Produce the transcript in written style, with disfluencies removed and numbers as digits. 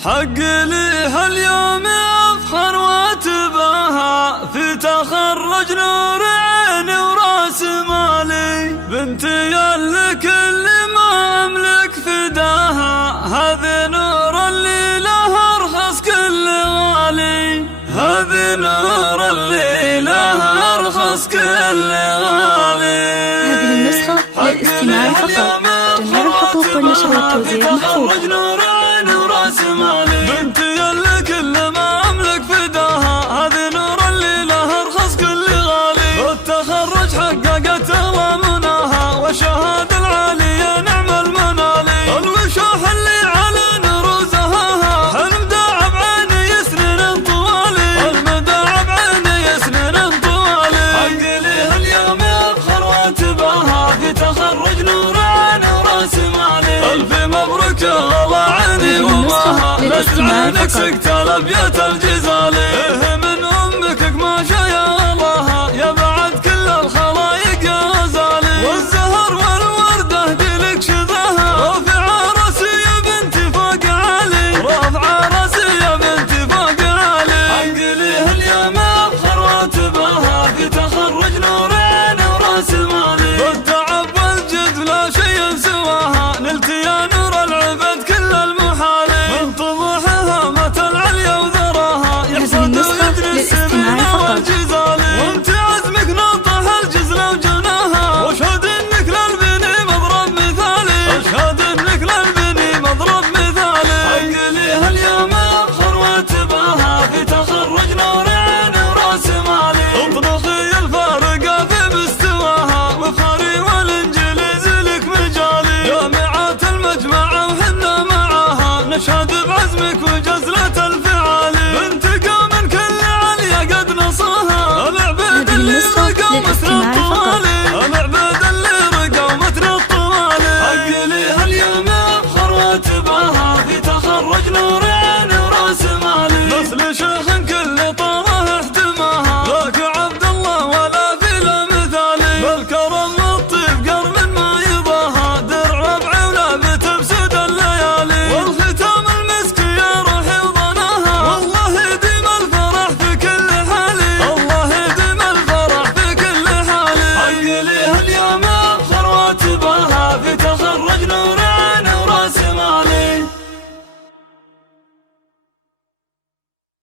حق لي هاليوم افخر واتباهى في تخرج نور عيني وراس مالي، بنتي اللي كل ما املك فداها، هذه نور اللي لها ارخص كل غالي، هذه نور اللي لها ارخص كل غالي. هذه النسخة للاستماع فقط. جميع الحقوق والنشر والتوزيع محفوظة. بنتي اللي كل ما املك فداها، هذه نور اللي لها ارخص كل غالي، بالتخرج حققت الله مناها، والشهادة العالية نعم المنالي، الوشوح اللي على نروزها، حلم داعب عيني سنين طوالي، المداعب عيني سنين طوالي، حق لي اليوم افخر واتباها في تخرج نور عيني وراس مالي، الف مبروك يا الله عيني وماها، نسل عينك سكت الابيات الجزالي، إيه من امك قماشه يا الله، يا بعد كل الخلايق يا غزالي، والزهر والورده دلك شذاها، رافع راسي يا بنتي فوق عالي، رافع راسي يا بنتي فوق عالي، حق لي اليوم افخر واتباها في تخرج نور عيني وراس مالي، بالتعب والجد لا شيء سواها، نلت يا نور العبد كل المحالي، من طموحها مت العليا وذراها، يحصد ويدري السنين والجزالي، وانت عزمك نطح الجزله وجناها، واشهد انك للبني مضرب مثالي، اشهد انك للبني مضرب مثالي، حق لي اليوم افخر واتباها في تخرج نور عيني وراس مالي، اطبخي الفارقه في مستواها، وفخري والانجليز لك مجالي، جامعات المجمع وحنا معاها، نشهد بعزمك وجزلة الفعالي، بنت قوم كل عليا قد نصاها، العبيد اللي النسخة وقوا مسرح